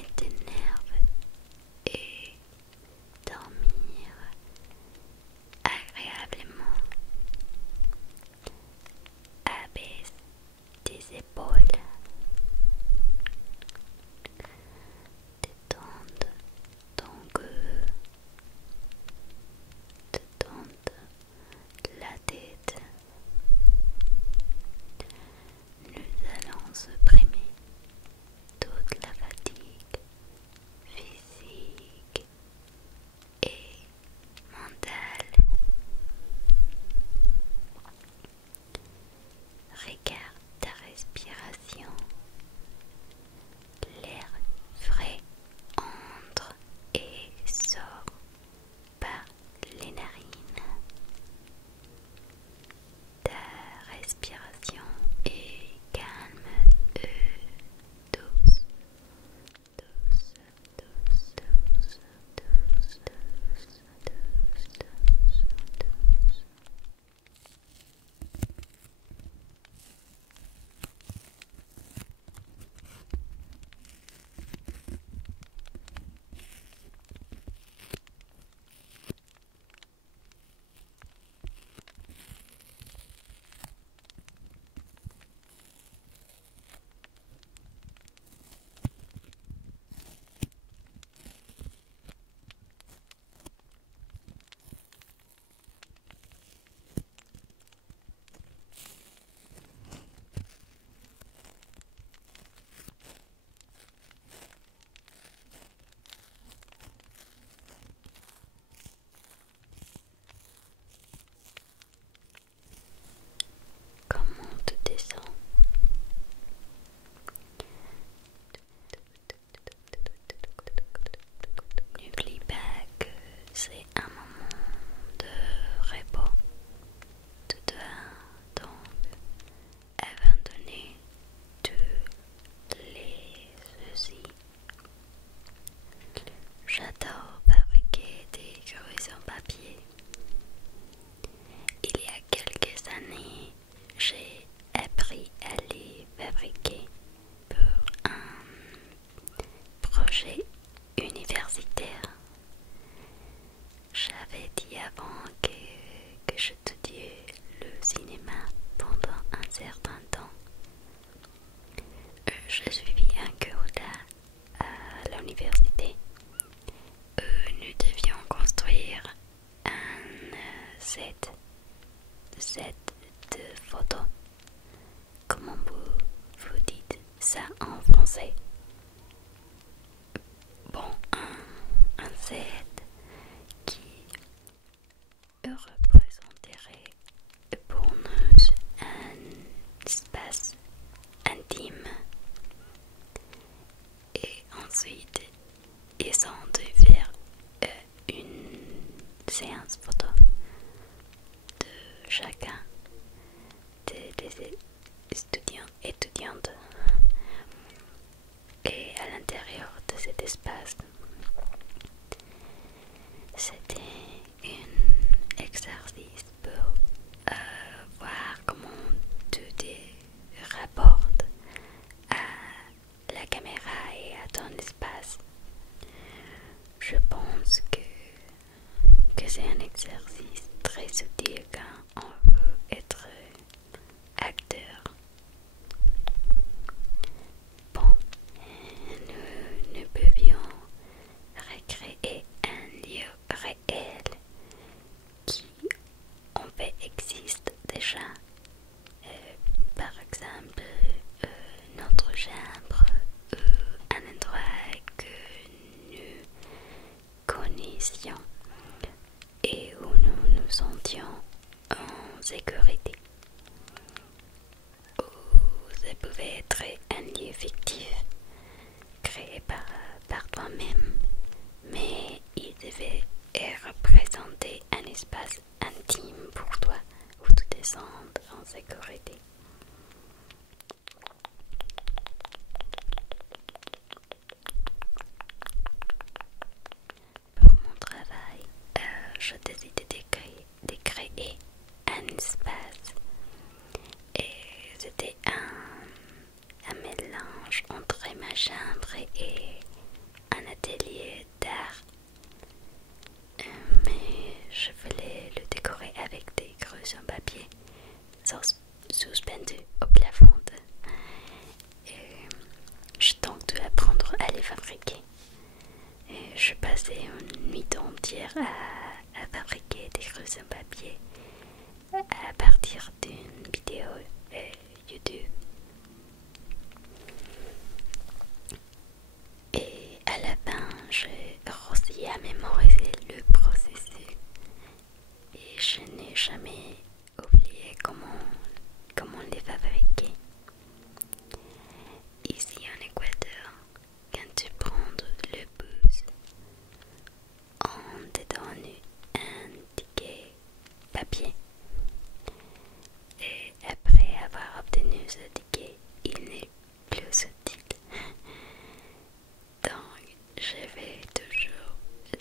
calmer tes nerfs et dormir agréablement. Abaisse tes épaules, détende ton cou, détende la tête. Nous allons supprimer toute la fatigue physique et mentale. Regarde ta respiration. L'air frais entre et sort par les narines. Ta respiration est calme et douce, douce, douce, douce, douce, douce, douce, douce, douce. Comment tu descends? N'oublie pas que c'est un moment de repos. Tu dois donc abandonner tous les soucis. J'adore fabriquer des grues en papier. Il y a quelques années, j'ai appris à les fabriquer pour un projet universitaire. J'avais dit avant que j'étudiais le cinéma pendant un certain temps. J'ai suivi un cours à l'université. Nous devions construire un set de photos. Comment vous dites ça en français? Bon, un set qui représenterait pour nous un espace intime. Et ensuite, ils ont dû faire une séance photo de chacun des étudiantes. Et à l'intérieur de cet espace, c'était un exercice pour voir comment tu te rapportes à la caméra et à ton espace. Je pense que c'est un exercice très utile quand on veut être acteur. Bon, nous pouvions recréer un lieu réel qui en fait existe déjà. Par exemple, notre chambre ou un endroit que nous connaissions et où nous nous sentions en sécurité. Ou ça pouvait être un lieu fictif créé par toi-même, mais il devait représenter un espace intime pour toi où tu te sens en sécurité. Pour mon travail, je décidé de créer un espace et c'était un mélange entre ma chambre et fabriquer. Et je passais une nuit entière à fabriquer des creuses en papier à partir d'une vidéo YouTube. Et à la fin, j'ai réussi à mémoriser le processus et je n'ai jamais oublié comment les fabriquer. Ici en Équateur, quand tu prends le bus, on te donne un ticket papier. Et après avoir obtenu ce ticket, il n'est plus utile. Donc, je fais toujours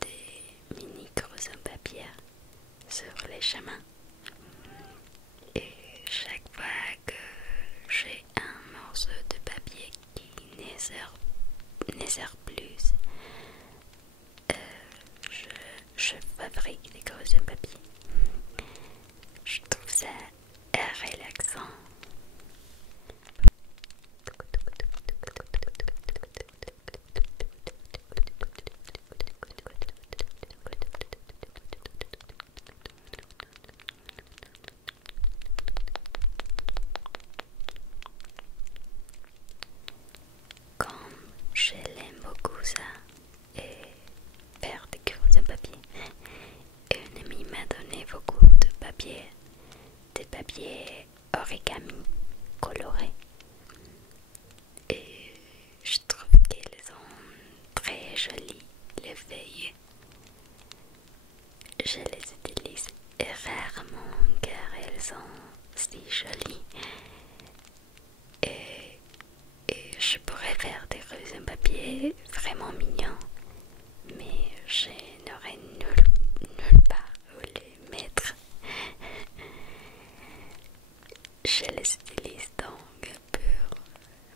des mini-creuses en papier sur les chemins. Et chaque fois que j'ai un morceau de papier qui ne sert plus, je fabrique des creuses en papier. Je trouve ça relaxant. Comme je l'aime beaucoup ça, et faire des creuses en papier. Une amie m'a donné beaucoup de papier, des papiers origami colorés. Et je trouve qu'elles sont très jolies, les feuilles. Je les utilise rarement car elles sont si jolies. Et je pourrais faire des creuses en papier vraiment mignons, mais je n'aurais nulle part où les mettre. Je les utilise donc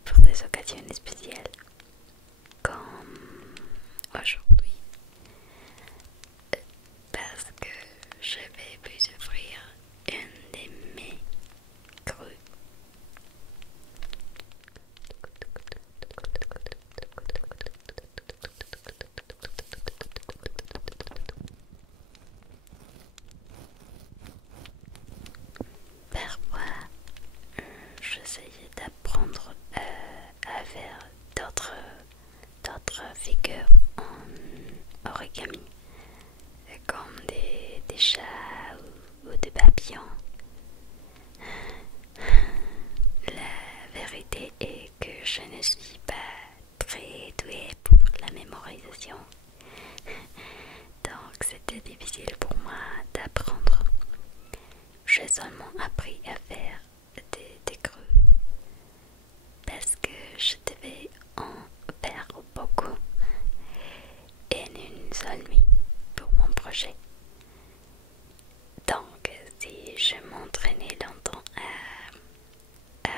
pour des occasions spéciales, comme aujourd'hui, parce que je vais vous offrir une de mes crues. Parfois, j'essayais d'apprendre à faire d'autres figures en origami, comme des chats ou des papillons. La vérité est que je ne suis pas très douée pour la mémorisation, donc c'était difficile pour moi d'apprendre. J'ai seulement appris à faire des creux parce que je devais en faire beaucoup et en une seule nuit pour mon projet. Donc si je m'entraînais longtemps à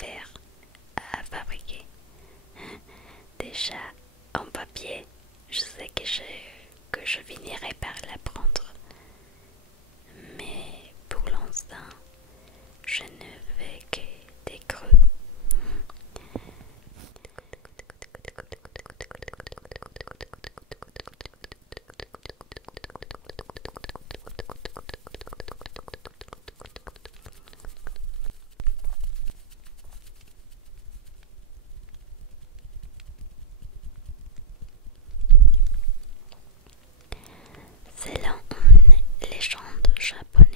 faire, à fabriquer déjà en papier, je sais que je finirai par l'apprendre. Mais pour l'instant, je ne fais que des creux. Selon une légende japonaise,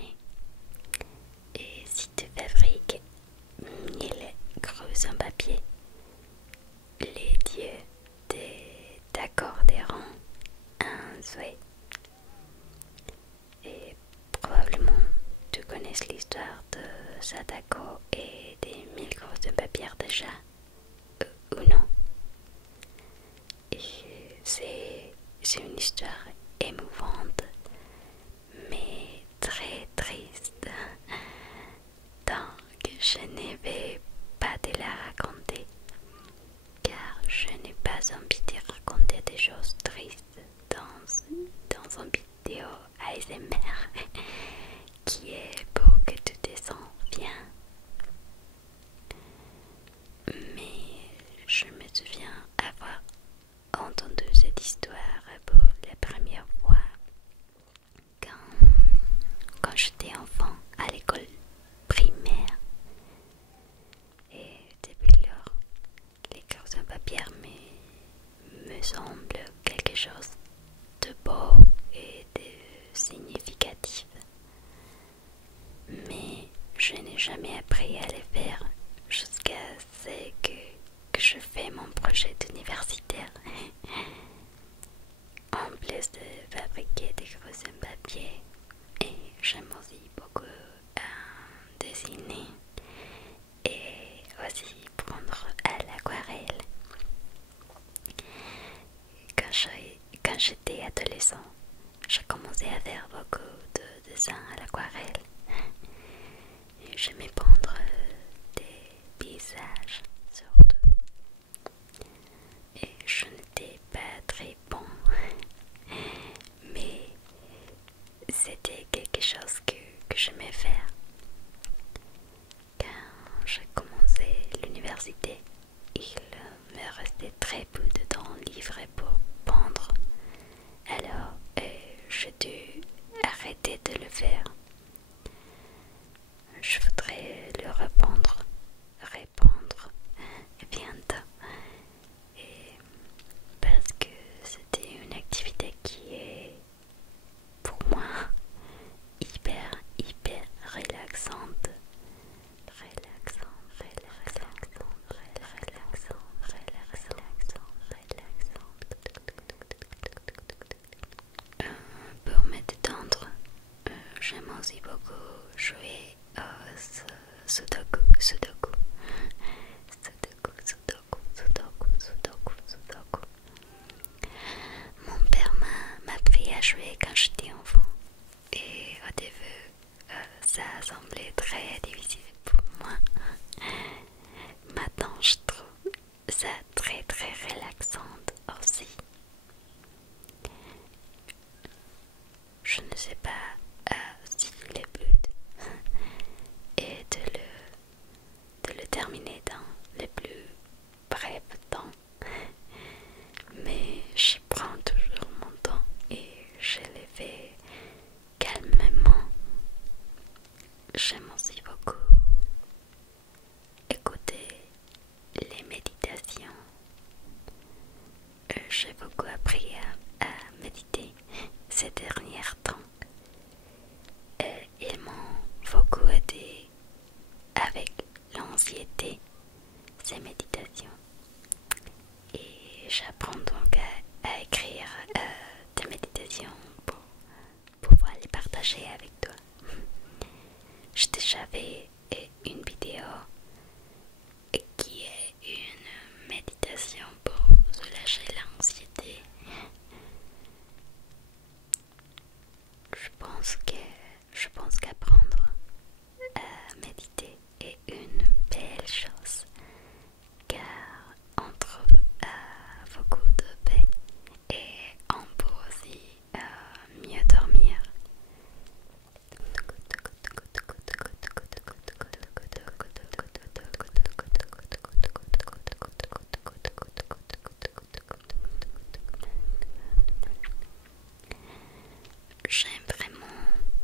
et si tu fabriques 1000 creuses en papier, les dieux t'accorderont un souhait. Et probablement tu connais l'histoire de Sadako et des 1000 creuses de papier déjà, ou non. Et c'est une histoire émouvante, mais très triste. Donc je ne vais pas te la raconter, car je n'ai pas envie de raconter des choses tristes dans une vidéo ASMR qui est pour que tu te sens bien. Mais je me souviens avoir me semble quelque chose de beau et de significatif. Mais je n'ai jamais appris à le faire jusqu'à ce que je fais mon projet universitaire. En plus de fabriquer des gros papier, et j'aime aussi beaucoup dessiner et aussi prendre à l'aquarelle. Quand j'étais adolescent, j'ai commencé à faire beaucoup de dessins à l'aquarelle. J'aimais prendre des paysages surtout. Et je n'étais pas très bon, mais c'était quelque chose que j'aimais faire. Quand j'ai commencé l'université, il me restait très peu de temps libre pour peindre. Alors, j'ai dû arrêter de le faire. Je voudrais le reprendre bientôt. Et parce que c'était une activité qui est pour moi hyper relaxante. Pour me détendre, j'aime aussi beaucoup jouer au sudoku. Mon père m'a appris à jouer quand j'étais enfant. Et au début, ça semblait très difficile pour moi. Maintenant, je trouve ça très relaxant aussi. Je ne sais pas si le but est de le terminer dans le plus bref temps. Mais je prends toujours mon temps et je le fais calmement. J'aime aussi beaucoup écouter les méditations. J'ai beaucoup appris à méditer ces derniers temps. Ils m'ont beaucoup aidé avec l'anxiété, ces méditations. Et j'apprends donc à écrire des méditations pour pouvoir les partager avec toi. J'ai déjà fait une vidéo qui est une méditation pour soulager l'anxiété. Je pense qu'apprendre à méditer est une belle chose car on trouve beaucoup de paix et on peut aussi mieux dormir. J'aime vraiment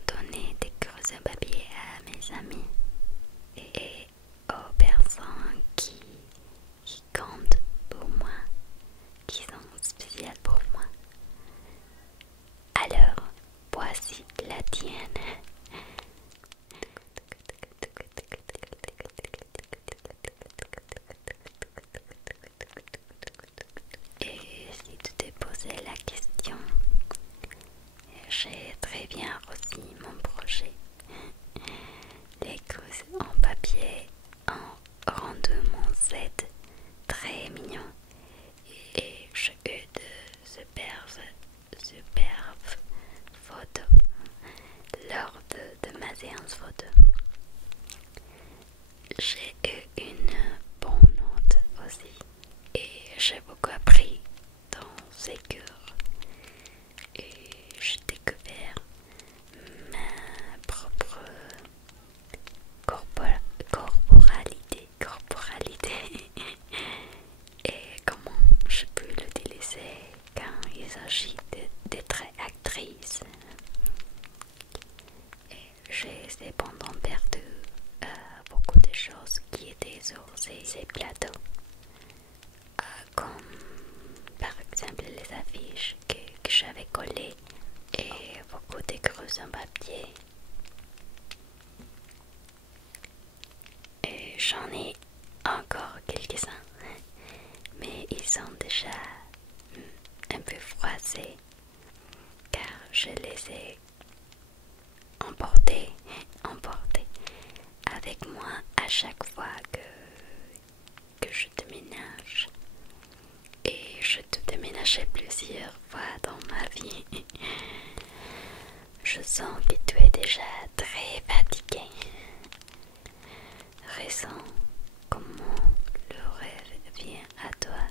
donner des gros papiers à mes amis et aux personnes qui comptent pour moi, qui sont spéciales pour moi. Alors, voici la tienne. Et si tu t'es posé la question, j'ai très bien reçu mon projet. Les creuses en papier ont rendu mon set très mignon et j'ai eu de superbes photos lors de ma séance photo. J'ai eu une bonne note aussi et j'ai beaucoup appris dans ces cours et j'ai découvert ma propre corporalité et comment je peux l'utiliser quand il s'agit d'être actrice. Et j'ai cependant perdu beaucoup de choses qui étaient sur ces plateaux, comme par exemple collés et beaucoup de grosses en papier. Et j'en ai encore quelques-uns, mais ils sont déjà un peu froissés car je les ai emportés avec moi à chaque fois que je déménage. Et je te déménageais plusieurs fois dans ma vie. Je sens que tu es déjà très fatigué. Ressens comment le rêve vient à toi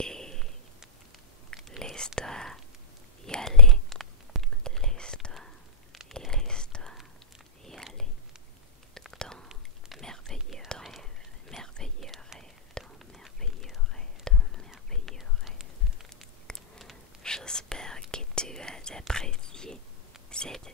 et laisse-toi y aller. Laisse-toi y aller. Ton merveilleux rêve, ton merveilleux rêve. J'espère que tu as apprécié cette